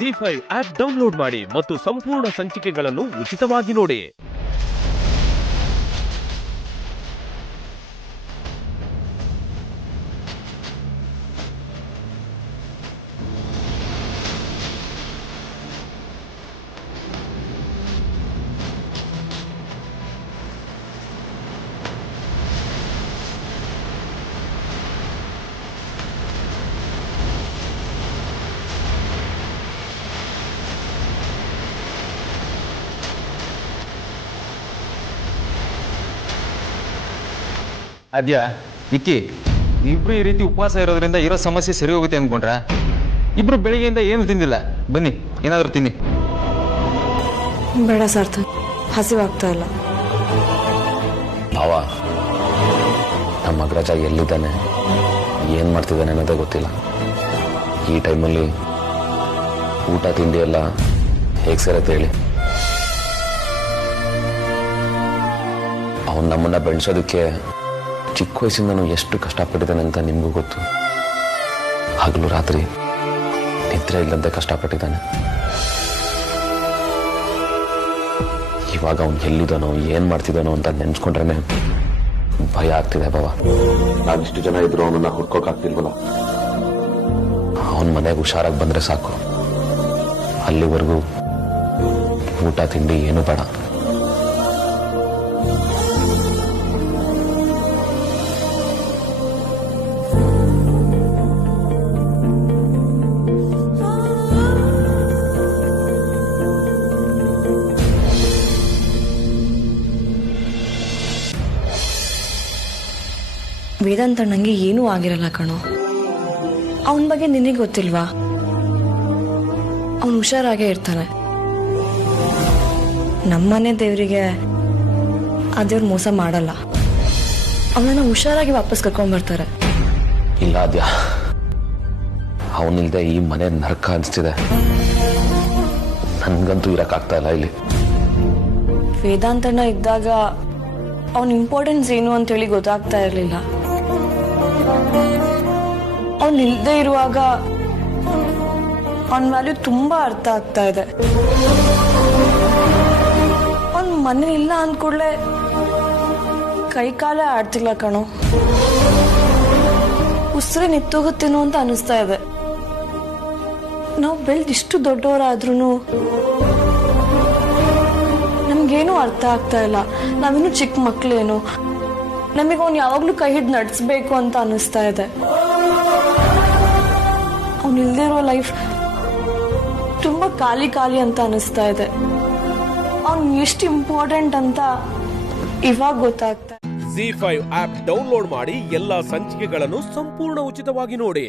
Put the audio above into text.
ZEE5 app download ಮಾಡಿ ಮತ್ತು ಸಂಪೂರ್ಣ ಸಂಚಿಕೆಗಳನ್ನು ಉಚಿತವಾಗಿ ನೋಡಿ. ಅದ್ಯಾ ಇಕ್ಕಿ ಇಬ್ರು ಈ ರೀತಿ ಉಪವಾಸ ಇರೋದ್ರಿಂದ ಇರೋ ಸಮಸ್ಯೆ ಸರಿ ಹೋಗುತ್ತೆ ಅಂದ್ಕೊಂಡ್ರ? ಇಬ್ರು ಬೆಳಿಗ್ಗೆಯಿಂದ ಏನು ತಿಂದಿಲ್ಲ. ಬನ್ನಿ ಏನಾದರೂ ತಿನ್ನಿ. ಬೇಡ ಸಾರ್ಥಕ್, ಹಸಿವಾಗ್ತಾ ಇಲ್ಲ. ಭಾವ, ನಮ್ಮ ಅಗ್ರಜ ಎಲ್ಲಿದ್ದಾನೆ, ಏನು ಮಾಡ್ತಿದ್ದಾನೆ ಅನ್ನೋದೇ ಗೊತ್ತಿಲ್ಲ. ಈ ಟೈಮಲ್ಲಿ ಊಟ ತಿಂಡಿ ಎಲ್ಲ ಹೇಗೆ ಸೇರತ್ತೆ ಹೇಳಿ? ಅವನು ನಮ್ಮನ್ನ ಬೆಳೆಸೋದಕ್ಕೆ ಚಿಕ್ಕ ವಯಸ್ಸಿಂದನೂ ಎಷ್ಟು ಕಷ್ಟಪಟ್ಟಿದ್ದಾನೆ ಅಂತ ನಿಮಗೂ ಗೊತ್ತು. ಹಗಲು ರಾತ್ರಿ ನಿದ್ರೆ ಇಲ್ಲಂತೆ ಕಷ್ಟಪಟ್ಟಿದ್ದಾನೆ. ಇವಾಗ ಅವನು ಎಲ್ಲಿದ್ದಾನೋ ಏನು ಮಾಡ್ತಿದ್ದಾನೋ ಅಂತ ನೆನ್ಸ್ಕೊಂಡ್ರೆ ಭಯ ಆಗ್ತಿದೆ ಬಾವ. ನಾವಿಷ್ಟು ಜನ ಇದ್ರು ಅವನನ್ನ ಹುಡ್ಕೋಕಾಗ್ತಿಲ್ವಲ್ಲ. ಅವನ ಮನೆಗೆ ಹುಷಾರಾಗಿ ಬಂದ್ರೆ ಸಾಕು. ಅಲ್ಲಿವರೆಗೂ ಊಟ ತಿಂಡಿ ಏನು ಬೇಡ. ವೇದಾಂತ ನಂಗೆ ಏನೂ ಆಗಿರಲ್ಲ ಕಣೋ. ಅವನ ಬಗ್ಗೆ ನಿನಗೆ ಗೊತ್ತಿಲ್ವಾ? ಅವನು ಹುಷಾರಾಗೇ ಇರ್ತಾನೆ. ನಮ್ಮನೆ ದೇವರಿಗೆ ಆ ದೇವ್ರು ಮೋಸ ಮಾಡಲ್ಲ. ಅವನನ್ನ ಹುಷಾರಾಗಿ ವಾಪಸ್ ಕರ್ಕೊಂಡ್ಬರ್ತಾರೆ. ಇಲ್ಲ ಅದ್ಯಾ, ಅವನಿಲ್ದೆ ಈ ಮನೆ ನರಕ ಅನಿಸ್ತಿದೆ. ನನ್ಗಂತೂ ಇರಕ್ಕಾಗ್ತಾ ಇಲ್ಲ ಇಲ್ಲಿ. ವೇದಾಂತಣ್ಣ ಇದ್ದಾಗ ಅವನ ಇಂಪಾರ್ಟೆನ್ಸ್ ಏನು ಅಂತ ಹೇಳಿ ಗೊತ್ತಾಗ್ತಾ ಇರಲಿಲ್ಲ. ಅವನ್ ಇಲ್ದೇ ಇರುವಾಗ ಅವನ ವ್ಯಾಲ್ಯೂ ತುಂಬಾ ಅರ್ಥ ಆಗ್ತಾ ಇದೆ. ಅವನ್ ಮನೆ ಇಲ್ಲ ಅಂದ್ಕೂಡ್ಲೆ ಕೈ ಕಾಲೇ ಆಡ್ತಿಲ್ಲ ಕಣೋ. ಉಸಿರೇ ನಿತ್ತೋಗುತ್ತೇನೋ ಅಂತ ಅನಿಸ್ತಾ ಇದೆ. ನಾವು ಬೆಳೆದು ಇಷ್ಟು ದೊಡ್ಡವರಾದ್ರೂ ನಮ್ಗೇನು ಅರ್ಥ ಆಗ್ತಾ ಇಲ್ಲ. ನಾವಿನ್ನು ಚಿಕ್ಕ ಮಕ್ಳೇನು, ನಮಗೆ ಅವ್ನು ಯಾವಾಗ್ಲೂ ಕೈ ಹಿಡಿದು ನಡೆಸ್ಬೇಕು ಅಂತ ಅನಿಸ್ತಾ ಇದೆ. ಅವ್ನು ಇಲ್ದೇ ಇರೋ ಲೈಫ್ ತುಂಬಾ ಖಾಲಿ ಖಾಲಿ ಅಂತ ಅನಿಸ್ತಾ ಇದೆ. ಅವ್ನು ಎಷ್ಟು ಇಂಪಾರ್ಟೆಂಟ್ ಅಂತ ಇವಾಗ ಗೊತ್ತಾಗ್ತಾ. ZEE5 ಆಪ್ ಡೌನ್ಲೋಡ್ ಮಾಡಿ ಎಲ್ಲಾ ಸಂಚಿಕೆಗಳನ್ನು ಸಂಪೂರ್ಣ ಉಚಿತವಾಗಿ ನೋಡಿ.